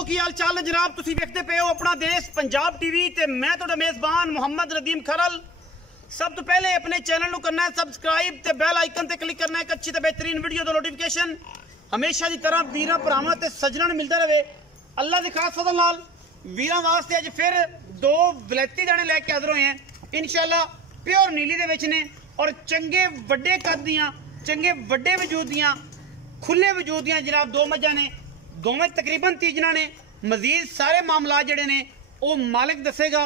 दोस्तों की हाल चाल है जनाब। तुसी देखते पे हो अपना देश पंजाब टीवी ते मैं तुहाडा मेजबान मोहम्मद नदीम खरल। सब तो पहले अपने चैनल को करना है सबसक्राइब ते बैल आइकन ते क्लिक करना है एक अच्छी ते बेहतरीन वीडियो दा नोटिफिकेशन हमेशा की तरह वीरां भरावां ते सज्जणां मिलता रहे। अल्लाह के खास फजल नाल वीरां वास्ते अज फिर दो वलैती दाने लैके हाजिर होए हैं इंशाअल्लाह। प्योर नीली दे विच ने और चंगे वड्डे कद दियां चंगे वड्डे वजूद दियां खुले वजूद दियां जनाब दो मज्जां ने। दोवें तकरीबन तीजना ने। मजीद सारे मामला जड़े ने वो मालिक दसेगा।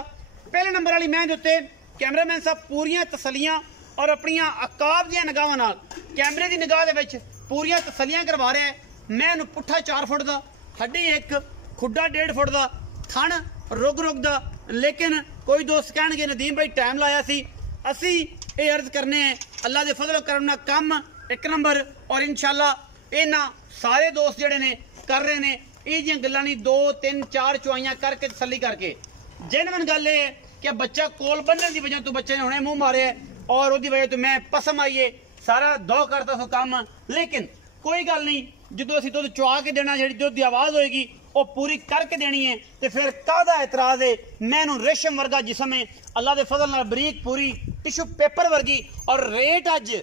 पहले नंबर वाली मैं उत्ते कैमरामैन साहब पूरियां तसलियां और अपनियां अकाब दियां निगाहां नाल कैमरे की निगाह दे विच पूरियां तसलियां करवा रहा है। मैं इहनूं पुट्ठा 4 फुट का हड्डी 1 खुड्डा 1.5 फुट का थण रुग रुग दा। लेकिन कोई दोस्त कहणगे नदीम भाई टाइम लाया सी असी ये अर्ज करने हैं अल्लाह के फजल करम नाल कम एक नंबर और इंशाअल्लाह इन्हां सारे दोस्त जड़े ने कर रहे ने ये गल्लां नहीं 2 3 4 चुआइयां करके तसली करके। जेनवन गल है कि बच्चा कोल बनने की वजह तो बच्चे ने हुणे मुंह मारे और उसकी वजह तो मैं पसम आईए सारा दो करता सो काम। लेकिन कोई गल नहीं जो असीं दुध चुआ के देना जी दुध की आवाज़ होएगी वो पूरी करके देनी है तो फिर काहदा एतराज है। मैनू रेशम वर्गा जिसम है अल्लाह के फजल नाल बरीक पूरी टिशू पेपर वर्गी और रेट अज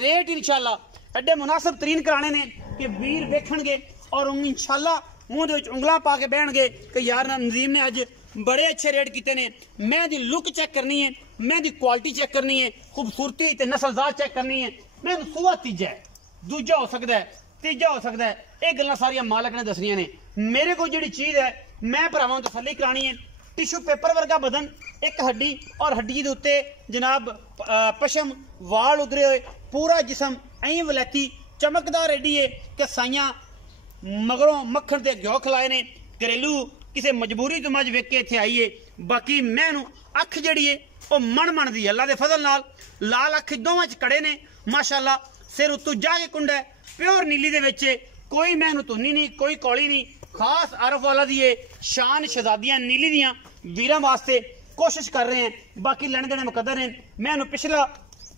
रेट इंशाअल्लाह एडे मुनासिब तरीन कराने ने कि वीर वेखणगे और इंशाअल्लाह मुंह दे विच उंगलां पा के बहणगे कि यार नदीम ने अज बड़े अच्छे रेट किए ने। मैं दी लुक चेक करनी है मैं दी क्वालिटी चेक करनी है खूबसूरती ते नस्लजात चेक करनी है। मैं सूआ तीजा है दूजा हो सकता है तीजा हो सकता है ये गल्लां सारियां मालक ने दसनियां ने। मेरे को जिहड़ी चीज़ है मैं भरावां नूं तसल्ली करानी है। टिशू पेपर वर्गा बदन एक हड्डी और हड्डी दे उत्ते जनाब पशम वाल उतरे हुए पूरा जिसम ऐ वलैती चमकदार एडी है कि साइयां मगरों मक्खन ते घ्यो खिलाए ने। घरेलू किसी मजबूरी तो मज वेख के इत्थे आई है। बाकी मैनू अख जिहड़ी है वो मन दी अल्लाह के फजल नाल लाल अख दोवां च कड़े ने माशाअल्लाह। सिर उत्तों जाके कुंडा है प्योर नीली दे विच कोई मैनू धुनी नहीं कोई कौली नहीं। खास आरफ वाला दी शान शहजादियां नीली दियां वीरां वास्ते कोशिश कर रहे हैं। बाकी लैने देने मुकद्दर हैं। मैनू पिछला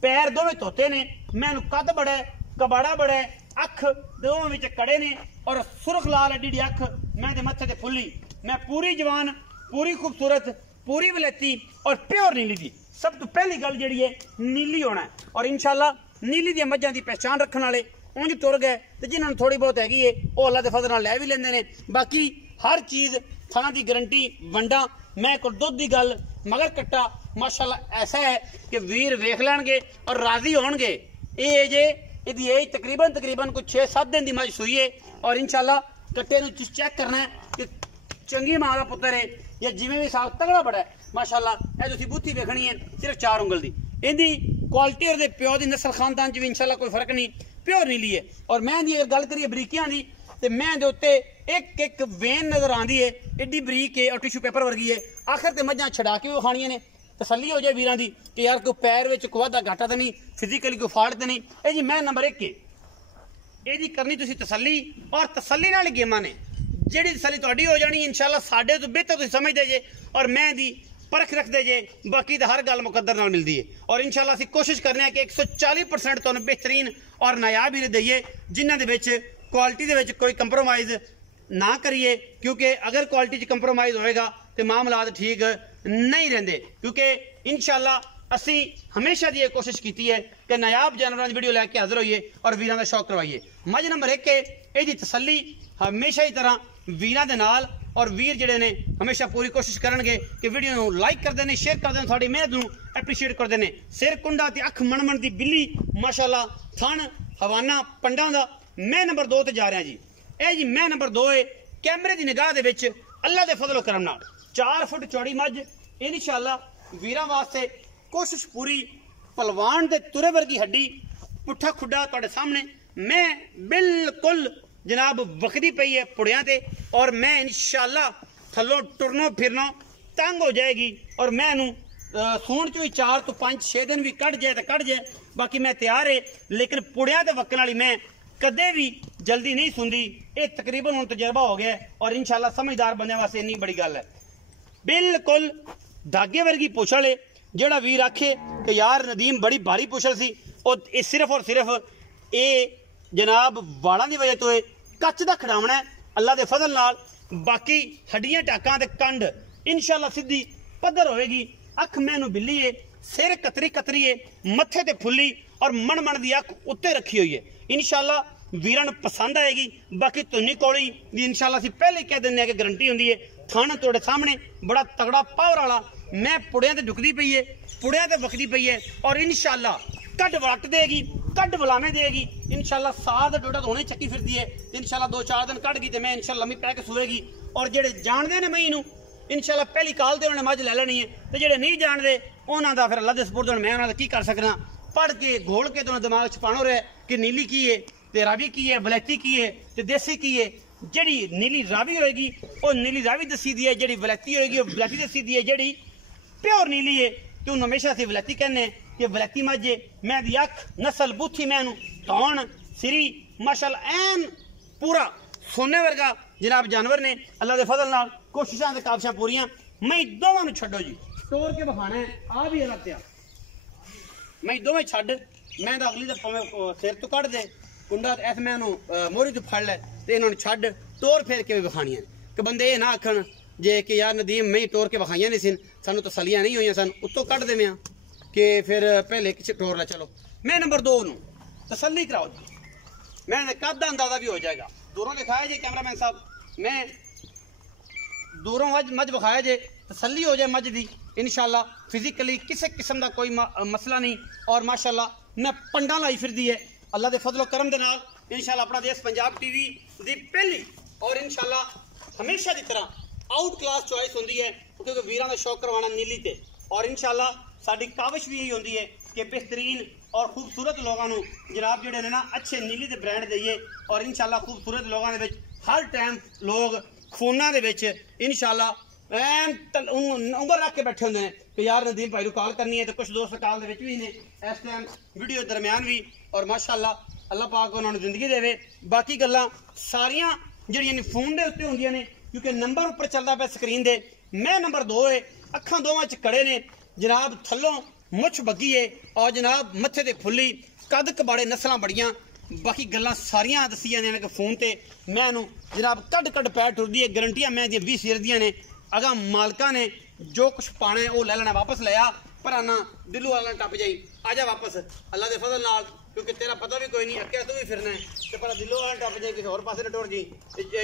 पैर दोवें धोते ने मैनू कद बड़ा है कबाड़ा बड़ा है अख दोवें विच कड़े ने और सुरख लाल एडी अख मैं दे मत्थे ते फुल्ली। मैं पूरी जवान पूरी खूबसूरत पूरी वलैती और प्योर नीली दी। सब तो पहली गल जिहड़ी है नीली होना है और इंशाअल्लाह नीली दी मज्जां दी पहचान रखने वाले उंज तुर गए तो जिन्होंने थोड़ी बहुत हैगी है वो अल्लाह के फजल नाल लै भी लेंदे ने। बाकी हर चीज़ थाना की गारंटी वंडा मैं को दुध की गल मगर कट्टा माशाअल्लाह ऐसा है कि वीर वेख लैणगे और राजी होणगे। ये जे इहदी एज तकरीबन कुछ 6-7 दिन की मज सूई है और इंशाअल्लाह कट्टे नूं चेक करना है कि चंगी मां का पुत्तर है या जिवें भी साल तगड़ा बड़ा है माशाअल्लाह। यह तुसीं बूथी वेखनी है सिर्फ 4 उंगल की इहदी क्वालिटी और प्यो की नस्ल खानदान च भी इंशाअल्लाह कोई फर्क नहीं प्योर नीली है। और मैं दी अगर गल करिए बरीकियां की तो मैं दे उत्ते एक एक वेन नजर आती है एडी बरीक है और टिशू पेपर वर्गी है। आखिर तो मज्जां छड़ा के भी खानियां ने तसल्ली हो जाए वीरां दी कि यार कोई पैर में कोई वाधा घाटा तो नहीं फिजिकली कोई फाड़ तो नहीं। ये जी मैं नंबर 1 है ये करनी तुसीं तसल्ली और तसल्ली नाल गेमां ने जिहड़ी तसल्ली तुहाडी हो जानी इंशाअल्लाह साडे तो बेहतर तुसीं समझदे जे और मैं दी परख रखते जे। बाकी तो हर गल मुकद्दर नाल मिलती है और इंशाअल्लाह असीं कोशिश करने हैं कि 140% तुहानूं बेहतरीन और नायाब ही दईए जिन्हां दे विच क्वालिटी दे विच कोई कंप्रोमाइज़ ना करिए क्योंकि अगर क्वालिटी च कंप्रोमाइज़ होएगा तो मामलात ठीक नहीं रहिंदे। क्योंकि इंशाअल्लाह असी हमेशा दी कोशिश की है कि नायाब जानवरों की वीडियो लैके हाजिर होइए और वीरां दा शौक करवाइए। मज नंबर 1 है ये तसल्ली हमेशा की तरह वीरां दे नाल और वीर जिहड़े ने हमेशा पूरी कोशिश करनगे कि वीडियो नूं लाइक कर देने शेयर कर देने थोड़ी मेहनत नूं एप्रीशिएट कर देने। सिर कुंडा ते अख मनमन दी बिल्ली माशाअल्लाह थण हवाना पंडां दा। मैं नंबर 2 ते जा रहा जी। ए जी मैं नंबर 2 है कैमरे की निगाह दे विच अल्लाह दे फजल करम नाल 4 फुट चौड़ी मज इंशाअल्लाह वीरां वास्ते कोशिश पूरी पलवान दे तुरे वर्गी हड्डी पुट्ठा खुड्डा तुहाडे सामने मैं बिल्कुल जनाब वकदी पई है पुड़ियां ते और मैं इंशाअल्लाह थल्लों टुरनो फिरनो तंग हो जाएगी और मैं सूण च भी 4 तो 5-6 दिन भी कट जाए तो कट जाए बाकी मैं तैयार है। लेकिन पुड़ियां ते वक्कन वाली मैं कदे भी जल्दी नहीं सुनती। ये तकरीबन हुण तजर्बा हो गया और इंशाअल्लाह समझदार बंदे वास्ते इन्नी बड़ी गल है। बिल्कुल धागे वर्गी पुछल है जेड़ा वीर आखे कि यार नदीम बड़ी भारी पुछल सी और सिर्फ ये जनाब वालों की वजह तो कच का खिडावना है अल्लाह के फजल नाल बाकी हड्डियां टाकां ते कंड इंशाल्लाह सीधी पद्धर होएगी। अख मैनू बिल्ली है, सिर कतरी कतरी है, मत्थे ते फुल्ली और मन दी अख उत्ते रखी हुई है। इंशाल्लाह वीरां नूं पसंद आएगी। बाकी तुन्नी कोली दी इंशाल्लाह असीं पहले कह दिंदे आ कि गारंटी हुंदी है। थाना तुहाडे सामने बड़ा तगड़ा पावर वाला, मैं पुड़ियां ते डुकदी पई है, पुड़ियां ते वकदी पई है और इंशाल्लाह कड वट देगी, कड वलामे देगी। इंशाल्लाह साल डोडा तो होने चक्की फिरदी है। इंशाल्लाह 2-4 दिन कट गई तो मैं इंशाल्लाह मी पै के सुएगी। और जेडे जानते ने मई नूं इंशाल्लाह पहली काल ते उन्होंने मझ लै लेनी है, तो जेडे नहीं जानते उन्होंने दा फिर अल्लाह दे सुपुर्द मैं उन्होंने की कर सकना। पढ़ के घोल के तो दिमाग च पानो रहे कि नीली की है ते रावी की है, बलैती की है ते देसी की है। जेड़ी नीली रावी होएगी वो नीली रावी दसी दी है, जेड़ी बलैती होएगी वो बलैती दसी दी है। जेड़ी प्योर नीली है तो उन्होंने हमेशा असीं बलैती कहने कि बलैती मझ है। मैं दी अख नस्ल बूथी मैनू धौन सिरी माशाअल्लाह ऐन पूरा सोने वर्गा जनाब जानवर ने। अल्लाह के फजल नाल कोशिशां ते काबशां पूरियां। मैं दोवां नूं छड्डो जी, तोड़ के बखाना है आ भी अलग त्या मैं दोवें छड्ड। मैं तो अगली दफा सिर तो कढ़ दे कुंडा ऐस मैं मोहरी तो फड़ लै ते इन्होंने छड्ड तोड़ फेर के भी बखानियां कि बंदे ये ना आखन जे कि यार नदीम मैं तोड़ के बखाइयां नहीं सन, सानू तसलियां नहीं हुई सन, उत्तों कढ़ देवें कि फिर पहले टोर लै। चलो मैं नंबर 2 नूं तसल्ली कराओ जी, मैं कद दा अंदाजा भी हो जाएगा। दूरों दिखाया जी कैमरामैन साहब, मैं दूरों मझ विखाया जे तसल्ली हो जाए मझ दी। इंशाल्लाह फिजिकली किसी किस्म का कोई मसला नहीं और माशाल्लाह मैं पंडा लाई फिरदी है अल्लाह के फजलो करम दे नाल। इंशाल्लाह अपना देश पंजाब टीवी दी पहली और इंशाल्लाह हमेशा की तरह आउट क्लास चॉइस होंदी है क्योंकि वीरां दा शौक करवाना नीली ते। और इंशाल्लाह साडी काविश भी यही होंदी है कि बेहतरीन और खूबसूरत लोगों को जनाब जोड़े ने ना अच्छे नीली के ब्रांड दईए। और इंशाल्लाह खूबसूरत लोगों के हर टाइम लोग फोना के इंशाल्लाह ऐन उंगल रख के बैठे होंगे कि यार नदीम भाई कॉल करनी है। तो कुछ दोस्त कॉल भी ने इस टाइम वीडियो दरम्यान भी और माशाल्लाह अल्लाह पाक उन्होंने जिंदगी देवे। बाकी गल्लां सारियां जिहड़ियां फोन के उत्ते होंदियां ने क्योंकि नंबर उपर चलता पे स्क्रीन दे। मैं नंबर 2 है, अखां दोवां च कड़े ने जनाब, थल्लों मुछ बग्गी है और जनाब मत्थे ते फुल्ली, कद कबाड़े नस्लां बड़ियां। बाकी गल्लां सारियां दसियां ने कि फोन ते मैं जनाब कड पैर टुरदी है। गारंटियां मैं दी 20 सिर दियां ने। अगा मालका ने जो कुछ पाना है वो ले लेना, वापस लिया भराना दिलू वाला टप जाई आजा वापस अल्लाह के फजल नाल, क्योंकि तेरा पता भी कोई नहीं अगे तू भी फिरना है तो पर दिलों वाला टप जाए किसी होर पासे न टुर जी।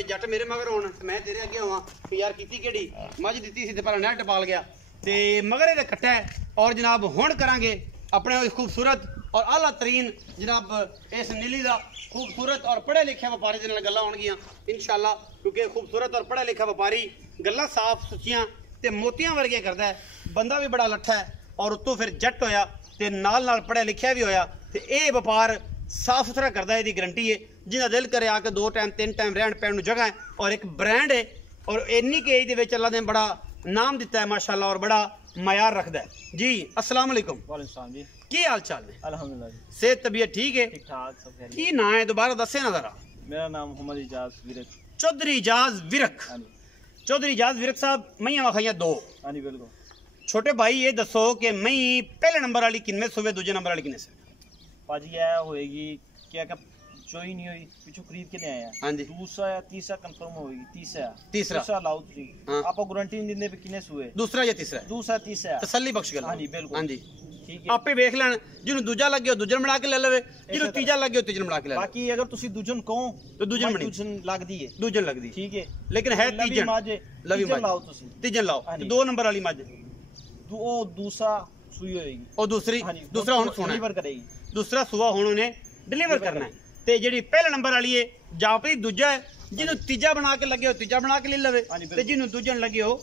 जट मेरे मगर होन मैं तेरे अगे होवां कि यार कीती केड़ी मझ दित्ती सी ते पर नैट टपाल गया ते मगर ये कट्टा है। और जनाब हुण करांगे अपने खूबसूरत और आला तरीन जनाब इस नीली का खूबसूरत और पढ़े लिखे व्यापारी के नाल गल्लां होणगियां इंशाल्लाह, क्योंकि खूबसूरत और पढ़े लिखा व्यापारी गल्लां साफ सुचियां ते मोतियां वर्गियां करदा है। बंदा भी बड़ा लट्ठा है और उत्तों फिर जट होया ते नाल पढ़िया लिखिया भी होया ते ये व्यापार साफ सुथरा करदा है। इसदी गारंटी है जिन्दा दिल करे आके 2 टाइम 3 टाइम रहन पैण नूं जगह है और एक ब्रांड है और इन्नी के एज दे विच अल्लाह ने बड़ा नाम दिता है माशाल्लाह और बड़ा मयार रखदा है जी। अस्सलाम वालेकुम। वालेकुम सलाम जी, की हाल चाल है? अल्हम्दुलिल्लाह, सेहत तबीयत ठीक है? ठीक ठाक सब खैर। की नाम है दोबारा दसे ना जरा? मेरा नाम मोहम्मद इजाज विरक, चौधरी इजाज विरक। चौधरी इजाज विरक साहब मईयां वखाइयां 2? हां जी बिल्कुल। छोटे भाई ये दसो कि मई पहले नंबर वाली किनमें सूबे, दूजे नंबर वाली किन्ने से? पाजी यह होएगी क्या चोई नहीं हुई पिछू खरीद के ले आया। हां जी। दूसरा या तीसरा कंफर्म होगी? तीसरा लाओ तुसी आपको गारंटी नहीं देंदे पे किने सुए? दूसरा या तीसरा? दूसरा तीसरा तसल्ली बख्श गल। हां जी बिल्कुल। हां जी ठीक है, आपे देख लें जिन्हों दूजा लगे दूजन बना के ले लवे, जिन्हों तीजा लगे तीजन बना के ले। बाकी अगर तुसी दूजन कहो तो दूजन लगदी है, दूजन लगदी ठीक है, लेकिन है तीजन लवी लाओ तुसी तीजन लाओ। 2 नंबर वाली मज वो दूसरा सुई होएगी और दूसरा हुन सोना डिलीवर करेगी। दूसरा सुआ हुन उन्हें डिलीवर करना है ते जेडी पहले नंबर वाली है जां पे दूजा है, जिन्हों तीजा बना के लगे हो तीजा बना के ले लवे ते जिन्हों दूजन लगे हो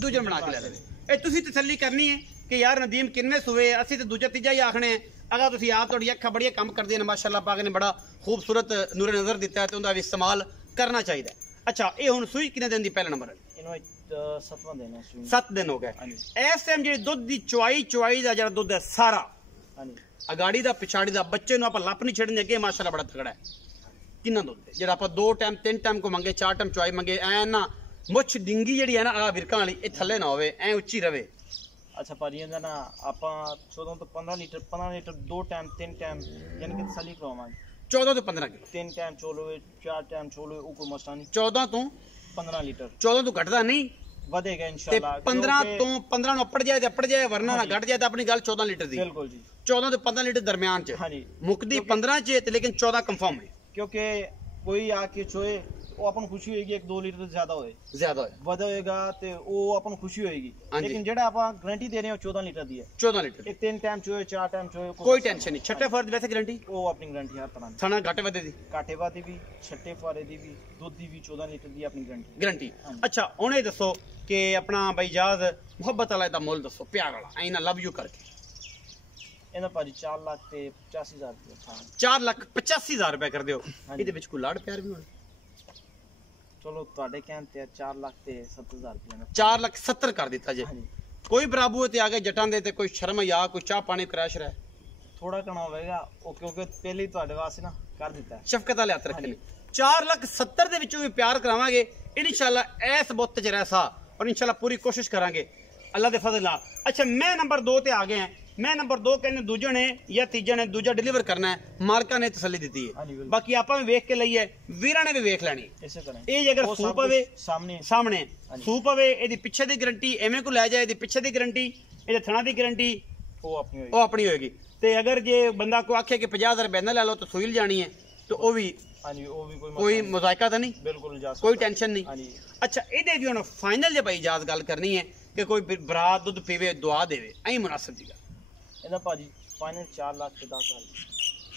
दूजन बना के ले लवे। ए तुसी तसल्ली करनी है कि यार नदीम किन्ने सुए, असी तो दूजा तीजा ही आखने हैं। अगर तुसी आप थोड़ी अखा बड़िया काम करदे ने माशाअल्लाह पाक ने बड़ा खूबसूरत नूरे नजर दिता है तो उनका भी इस्तेमाल करना चाहिए। अच्छा ये हुन सुई किन्ने दिन दी पहले नंबर वाली? 7 दिन हो गए। इस टाइम जी दुध की चुवाई का जो दुध है सारा अगाड़ी का पिछाड़ी का बच्चे आप लप नहीं छड़ने अगे माशाल्लाह बड़ा तगड़ा है। किन्ना दुध है जो आप 2 टाइम 3 टाइम को मंगे 4 टाइम चुवाई मंगे ऐ ना मुछ डिंगी जी है ना आ विरका वाली ये थले ना होवे ऐ उच्ची रवे। अच्छा भाजी ना आप 14 तो 15 लीटर 2 टाइम 3 टाइम यानी कि तसल्ली करवावांगे। 14 तो 15 किलो 3 टाइम चोलो 4 टाइम चोलो ऊपर मसला नहीं। 14 तो 15 लीटर। 14 ਤੋਂ ਘਟਦਾ ਨਹੀਂ ਵਧੇਗਾ ਤੇ ਇਨਸ਼ਾਅੱਲਾ। 15 ਤੋਂ 15 ਨੂੰ ਅੱਪੜ ਜਾਏ ਤੇ ਅੱਪੜ ਜਾਏ, ਵਰਨਾ ਨਾ ਘਟ ਜਾਏ ਤਾਂ ਆਪਣੀ ਗੱਲ 14 ਲੀਟਰ ਦੀ। ਬਿਲਕੁਲ ਜੀ। 14 ਤੋਂ 15 ਲੀਟਰ ਦਰਮਿਆਨ ਚ ਹਾਂਜੀ ਮੁਕਦੀ 15 ਚ ਤੇ ਲੇਕਿਨ 14 ਕੰਫਰਮ ਹੈ। ਕਿਉਂਕਿ ਕੋਈ ਆ ਕੇ ਚੋਏ ਉਹ ਆਪਾਂ ਨੂੰ ਖੁਸ਼ੀ ਹੋਏਗੀ 1-2 ਲੀਟਰ ਤੋਂ ਜ਼ਿਆਦਾ ਹੋਏ, ਜ਼ਿਆਦਾ ਹੋਇਆ ਵਧੇਗਾ ਤੇ ਉਹ ਆਪਾਂ ਨੂੰ ਖੁਸ਼ੀ ਹੋਏਗੀ। ਹਾਂਜੀ। ਲੇਕਿਨ ਜਿਹੜਾ ਆਪਾਂ ਗਾਰੰਟੀ ਦੇ ਰਹੇ ਹਾਂ 14 ਲੀਟਰ ਦੀ ਹੈ। 14 ਲੀਟਰ ਇਹ 3 ਟਾਈਮ ਚੋਏ 4 ਟਾਈਮ ਚੋਏ ਕੋਈ ਟੈਨਸ਼ਨ ਨਹੀਂ। ਛੱਟੇ ਫਰਦ ਵੈਸੇ ਗਾਰੰਟੀ ਉਹ ਆਪਣੀ ਗਾਰੰਟੀ ਹਰ ਤਰ੍ਹਾਂ ਦੀ। ਥਣਾ ਘਾਟੇ ਵਧੇ ਦੀ ਕਾਟੇਵਾ ਦੀ ਵੀ, ਛੱਟੇ ਫਾਰੇ ਦੀ ਵੀ, ਦੁੱਧ ਦੀ ਵੀ 14 ਲੀਟਰ ਦੀ ਆਪਣੀ ਗਾਰੰਟੀ। ਗਾਰੰਟੀ। ਹਾਂਜੀ। ਅੱਛਾ ਹੁਣ ਇਹ ਦੱਸੋ ਕਿ ਆਪਣਾ ਬਾਈ ਜਾਜ਼ ਮੁਹੱਬਤ ਵਾਲਾ ਦਾ ਮੁੱਲ ਦੱਸੋ, ਪਿਆਰ ਵਾਲਾ ਐਂ ਨਾ ਲਵ ਯੂ ਕਰਕੇ। ਇਹਦਾ ਭਾਜੀ 4,85,000 ਰੁਪਏ। 4,85,000 ਰੁਪਏ ਕਰ ਦਿਓ। ਇਹਦੇ ਵਿੱਚ ਕੋਈ ਲਾੜ ਪਿਆਰ ਵੀ ਹੋਣਾ? ਚਲੋ ਤੁਹਾਡੇ ਕਹਿਣ ਤੇ 4,70,000 ਰੁਪਏ। 4,70,000 ਕਰ ਦਿੱਤਾ ਜੇ। ਹਾਂਜੀ। ਕੋਈ ਬਰਾਬੂ ਤੇ ਆ ਗਏ ਜਟਾਂ ਦੇ ਤੇ ਕੋਈ ਸ਼ਰਮ ਜਾਂ ਕੋਈ ਚਾਹ ਪਾਣੀ ਕ੍ਰੈਸ਼ ਰਹਿ ਥੋੜਾ ਕਣਾ ਹੋਵੇਗਾ ਉਹ, ਕਿਉਂਕਿ ਪਹਿਲੇ ਹੀ ਤੁਹਾਡੇ ਵਾਸਤੇ ਨਾ ਕਰ ਦਿੱਤਾ ਹੈ। ਸ਼ਫਕਤ ਵਾਲੇ ਹੱਥ ਰੱਖੇ ਨੇ। 4,70,000 ਦੇ ਵਿੱਚੋਂ ਵੀ ਪਿਆਰ ਕਰਾਵਾਂਗੇ ਇਨਸ਼ਾਅੱਲਾ। ਐਸ ਬੁੱਤ ਚ ਰਹਿਸਾ ਔਰ ਇਨਸ਼ਾਅੱਲਾ ਪੂਰੀ ਕੋਸ਼ਿਸ਼ ਕਰਾਂਗੇ ਅੱਲਾ ਦੇ ਫਜ਼ਲ ਨਾਲ। ਅੱਛਾ ਮੈਂ ਨੰਬਰ 2 ਤੇ ਆ ਗਏ ਹਾਂ। ਮੈਂ ਨੰਬਰ 2 ਕਹਿੰਦੇ ਦੂਜੇ ਨੇ ਜਾਂ ਤੀਜੇ ਨੇ ਦੂਜਾ ਡਿਲੀਵਰ ਕਰਨਾ ਹੈ, ਮਾਲਕਾਂ ਨੇ ਤਸੱਲੀ ਦਿੱਤੀ ਹੈ। ਹਾਂਜੀ ਬਿਲਕੁਲ। ਬਾਕੀ ਆਪਾਂ ਵੀ ਵੇਖ ਕੇ ਲਈਏ, ਵੀਰਾਂ ਨੇ ਵੀ ਵੇਖ ਲੈਣੀ। ਇਸੇ ਤਰ੍ਹਾਂ ਇਹ ਜੇਕਰ ਉਹ ਸੂਪ ਸਭ ਪਵੇ ਕੁਛ ਸਾਹਮਣੇ ਸਾਹਮਣੇ ਹਾਂਜੀ। ਸੂਪ ਪਵੇ, ਇਹਦੀ ਪਿੱਛੇ ਦੀ ਗਾਰੰਟੀ ਐਵੇਂ ਕੋ ਲੈ ਜਾਏ, ਇਹਦੀ ਪਿੱਛੇ ਦੀ ਗਾਰੰਟੀ, ਇਹਦੇ ਥਣਾ ਦੀ ਗਾਰੰਟੀ ਉਹ ਆਪਣੀ ਹੋਏਗੀ। ਉਹ ਆਪਣੀ ਹੋਏਗੀ। ਤੇ ਅਗਰ ਜੇ ਬੰਦਾ ਕੋ ਆਖੇ ਕਿ 50,000 ਰੁਪਏ ਨਾ ਲੈ ਲਓ ਤਾਂ ਸੂਈ ਜਾਣੀ ਹੈ ਤੇ ਉਹ ਵੀ ਹਾਂਜੀ ਉਹ ਵੀ ਕੋਈ ਮੁਜ਼ਾਇਕਾ ਤਾਂ ਨਹੀਂ, ਬਿਲਕੁਲ ਜਾ ਕੋਈ ਟੈਨਸ਼ਨ ਨਹੀਂ। ਹਾਂਜੀ। ਅੱਛਾ ਇਹਦੇ ਵੀ ਹੁਣ ਫਾਈਨਲ ਜੇ ਭਾਈ ਇਜਾਜ਼ਤ ਗੱਲ ਕਰਨੀ ਹੈ ਕਿ ਕੋਈ ਬਰਾਤ ਦੁੱਧ ਪੀਵੇ ਦੁਆ ਦੇਵੇ, ਐਂ ਮੁਨਾਸਬ ਦੀ ਗੱਲ। ਇਹਦਾ ਭਾਜੀ ਫਾਈਨਲ 4,10,000।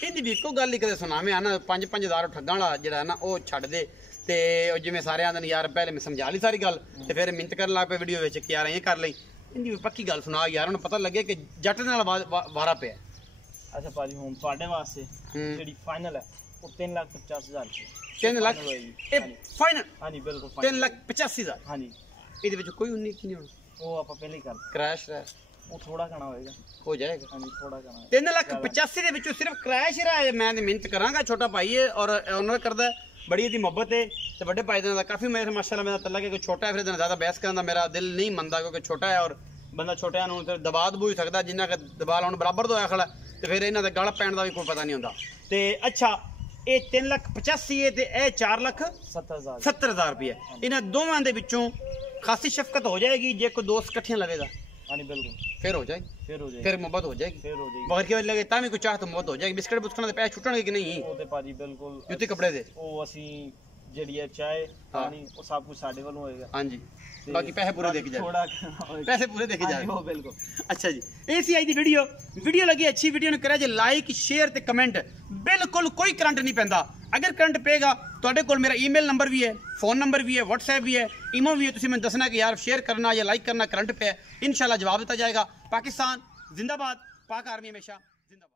ਇਹਦੀ ਵੀ ਇੱਕੋ ਗੱਲ ਹੀ ਕਦੇ ਸੁਣਾਵੇਂ ਆ ਨਾ 5-5,000 ਠੱਗਾਂ ਵਾਲਾ ਜਿਹੜਾ ਨਾ ਉਹ ਛੱਡ ਦੇ ਤੇ ਉਹ ਜਿਵੇਂ ਸਾਰਿਆਂ ਦਾ ਯਾਰ ਪਹਿਲੇ ਮੈਂ ਸਮਝਾ ਲਈ ਸਾਰੀ ਗੱਲ ਤੇ ਫਿਰ ਮਿੰਤ ਕਰਨ ਲੱਗ ਪਏ ਵੀਡੀਓ ਵਿੱਚ ਕਿ ਯਾਰ ਇਹ ਕਰ ਲਈ। ਇਹਦੀ ਵੀ ਪੱਕੀ ਗੱਲ ਸੁਣਾ ਯਾਰ, ਉਹਨੂੰ ਪਤਾ ਲੱਗੇ ਕਿ ਜੱਟ ਨਾਲ ਵਾਰਾ ਪਿਆ। ਅੱਛਾ ਭਾਜੀ ਹੁਣ ਤੁਹਾਡੇ ਵਾਸਤੇ ਹੂੰ। ਜਿਹੜੀ ਫਾਈਨਲ ਹੈ ਉਹ 3,50,000 ਰੁਪਏ। 3 ਲੱਖ ਇਹ ਫਾਈਨਲ ਹਾਂਜੀ ਬਿਲਕੁਲ 3,85,000। ਹਾਂਜੀ। ਇਹਦੇ ਵਿੱਚ ਕੋਈ 19 ਨਹੀਂ ਹੋਣਾ, ਉਹ ਆਪਾਂ ਪਹਿਲੇ ਹੀ ਕਰ ਕ੍ਰੈਸ਼ ਰਹਿ ਉਹ ਥੋੜਾ ਕਣਾ ਹੋਏਗਾ, ਹੋ ਜਾਏਗਾ। ਹਾਂਜੀ ਥੋੜਾ ਕਣਾ। 3,85,000 ਦੇ ਵਿੱਚੋਂ ਸਿਰਫ ਕ੍ਰੈਸ਼ ਰਹਿ। ਮੈਂ ਤੇ ਮਿਹਨਤ ਕਰਾਂਗਾ, ਛੋਟਾ ਭਾਈ ਹੈ ਔਰ ਓਨਰ ਕਰਦਾ, ਬੜੀ ਇਹਦੀ ਮੁਹੱਬਤ ਹੈ ਤੇ ਵੱਡੇ ਭਾਈ ਦਾ ਕਾਫੀ ਮੇਰੇ ਮਾਸ਼ਾਅੱਲਾ ਮੇਰਾ ਤੱਲਾ ਕਿ ਕੋਈ ਛੋਟਾ ਹੈ ਫਿਰ ਜ਼ਿਆਦਾ ਬਹਿਸ ਕਰਨ ਦਾ ਮੇਰਾ ਦਿਲ ਨਹੀਂ ਮੰਨਦਾ, ਕਿਉਂਕਿ ਛੋਟਾ ਹੈ ਔਰ ਬੰਦਾ ਛੋਟਿਆਂ ਨੂੰ ਫਿਰ ਦਬਾ ਦਬੂ ਹੀ ਸਕਦਾ, ਜਿੰਨਾ ਕਿ ਦਬਾ ਲਾਉਣ ਬਰਾਬਰ ਦਾ ਹੋਇਆ ਖੜਾ ਤੇ ਫਿਰ ਇਹਨਾਂ ਦਾ ਗਲ ਪੈਣ ਦਾ ਵੀ ਕੋਈ ਪਤਾ ਨਹੀਂ ਹੁੰਦਾ। ਤੇ ਅੱਛਾ ਇਹ 3,85,000 ਹੈ ਤੇ ਇਹ 4,70,000 ਰੁਪਏ। ਇਹਨਾਂ ਦੋਵਾਂ ਦੇ ਵਿੱਚੋਂ ਖਾਸੀ ਸ਼ਫਕਤ ਹੋ ਜਾਏਗੀ ਜੇ ਕੋਈ ਦੋਸਤ ਇਕੱਠੀਆਂ ਲਵੇਗਾ। ਹਾਂਜੀ ਬਿਲਕੁਲ ਫਿਰ ਹੋ ਜਾਏਗੀ, ਫਿਰ ਮੁਹੱਬਤ ਹੋ ਜਾਏਗੀ। ਮਗਰ ਕਿਵੇਂ ਲੱਗੇ ਤਾਂ ਵੀ ਕੋਈ ਚਾਹ ਤਾਂ ਮੁਹੱਬਤ ਹੋ ਜਾਏਗੀ। ਬਿਸਕਟ ਬੁਸਕਟਾਂ ਦੇ ਪੈਸੇ ਛੁੱਟਣਗੇ ਕਿ ਨਹੀਂ? ਉਹ ਤੇ ਭਾਜੀ ਬਿਲਕੁਲ ਜੁੱਤੀ ਕੱਪੜੇ ਦੇ ਉਹ ਅਸੀਂ ਜਿਹੜੀ ਹੈ ਚਾਹੇ ਪਾਣੀ ਉਹ ਸਭ ਕੁਝ ਸਾਡੇ ਵੱਲੋਂ ਹੋਏਗਾ। ਹਾਂਜੀ ਬਾਕੀ ਪੈਸੇ ਪੂਰੇ ਦੇ ਕੇ ਜਾਓ, ਥੋੜਾ ਪੈਸੇ ਪੂਰੇ ਦੇ ਕੇ ਜਾਓ। ਬਿਲਕੁਲ। ਅੱਛਾ ਜੀ ਇਹ ਸੀ ਅੱਜ ਦੀ ਵੀਡੀਓ ਲੱਗੀ ਅੱਛੀ ਵੀਡੀਓ ਨੂੰ ਕਰਿਆ ਜੇ ਲਾਈਕ ਸ਼ੇਅਰ ਤੇ ਕਮੈਂਟ। ਬਿਲਕੁਲ ਕੋਈ ਕਰੰਟ ਨਹੀਂ ਪੈਂਦਾ। ਅਗਰ ਕਰੰਟ ਪਏਗਾ ਤੁਹਾਡੇ ਕੋਲ ਮੇਰਾ ਈਮੇਲ ਨੰਬਰ ਵੀ ਹੈ, ਫੋਨ ਨੰਬਰ ਵੀ ਹੈ, WhatsApp ਵੀ ਹੈ, ਈਮੋ ਵੀ ਹੈ। ਤੁਸੀਂ ਮੈਨੂੰ ਦੱਸਣਾ ਕਿ ਯਾਰ ਸ਼ੇਅਰ ਕਰਨਾ ਜਾਂ ਲਾਈਕ ਕਰਨਾ ਕਰੰਟ ਪਿਆ, ਇਨਸ਼ਾਅੱਲਾ ਜਵਾਬ ਦਿੱਤਾ ਜਾਏਗਾ। ਪਾਕਿस्तान जिंदाबाद, पाक आर्मी हमेशा जिंदाबाद।